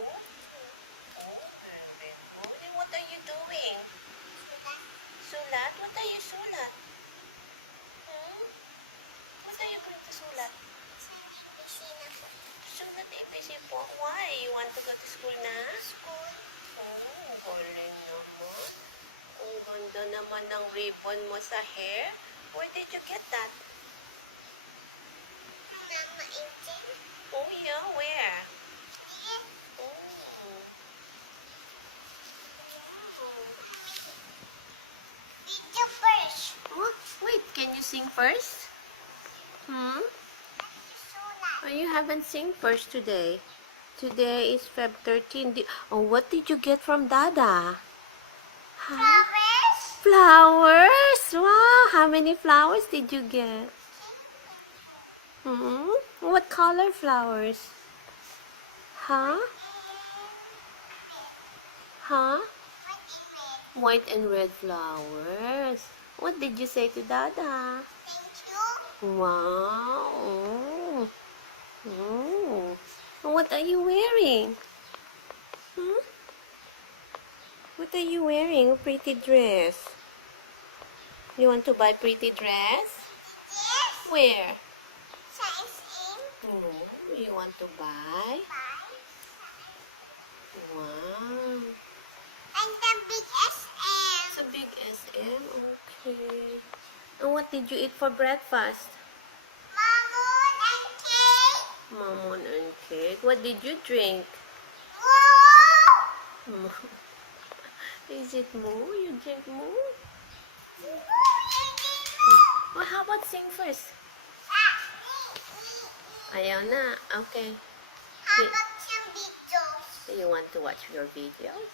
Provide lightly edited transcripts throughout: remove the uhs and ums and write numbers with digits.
Oh, oh, very good. And what are you doing? Sulat? What are you sulat? Hmm? What are you going to sulat? Sulat ABC po. Why? You want to go to school na? Oh, galing naman. Ang ganda naman ng ribbon mo sa hair. Where did you get that? Oh, yeah. Where? Oh. What? Wait, can you sing first? Hmm? Oh, you haven't sing first today. Today is Feb 13. Oh, what did you get from Dada? Huh? Flowers! Wow, how many flowers did you get? Hmm? What color flowers? Huh? Huh? White and red flowers. What did you say to Dada? Wow. Oh. Oh. What are you wearing? Hmm? What are you wearing? A pretty dress. You want to buy pretty dress? Where? Oh, you want to buy? Wow. It's a big SM. Okay. And what did you eat for breakfast? Mamon and cake. What did you drink? Is it moo? You drink moo? Well, how about sing first? Ayaw na. Okay. Do you want to watch your videos?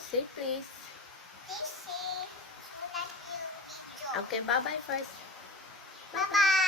Say please. Okay, bye-bye first. Bye-bye.